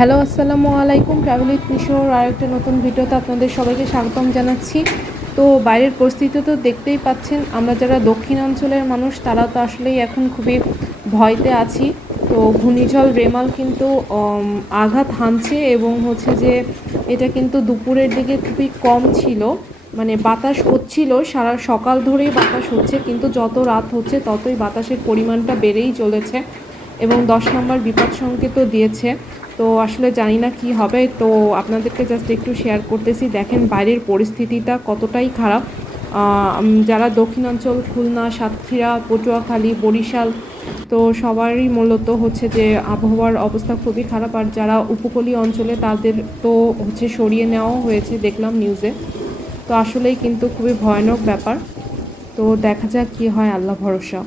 Hello, আসসালামু আলাইকুম। Travel with মিশোর আরেকটা নতুন ভিডিওতে আপনাদের সবাইকে স্বাগতম জানাচ্ছি। তো বাইরের পরিস্থিতি তো দেখতেই পাচ্ছেন। আমরা যারা দক্ষিণাঞ্চলের মানুষ তারা তো আসলেই এখন খুবই ভয়তে আছি। তো ঘূর্ণিঝড় রেমাল কিন্তু আঘাত হানছে এবং হচ্ছে যে এটা কিন্তু দুপুরের দিকে খুবই কম ছিল, মানে বাতাস হচ্ছিল, সারা সকাল ধরেই বাতাস হচ্ছে, কিন্তু যত রাত হচ্ছে ততই বাতাসের পরিমাণটা বেড়েই চলেছে এবং 10 নম্বর বিপদ সংকেতও দিয়েছে। তো আসলে জানি না কি হবে, তো আপনাদেরকে জাস্ট একটু শেয়ার করতেছি। দেখেন বাইরের পরিস্থিতিটা কতটাই খারাপ। যারা দক্ষিণাঞ্চল, খুলনা, সাতক্ষীরা, পটুয়াখালী, বরিশাল, তো সবারই মূলত হচ্ছে যে আবহাওয়ার অবস্থা খুবই খারাপ। আর যারা উপকূলীয় অঞ্চলে তাদের তো হচ্ছে সরিয়ে নেওয়াও হয়েছে, দেখলাম নিউজে। তো আসলেই কিন্তু খুবই ভয়ানক ব্যাপার। তো দেখা যাক কি হয়, আল্লাহ ভরসা।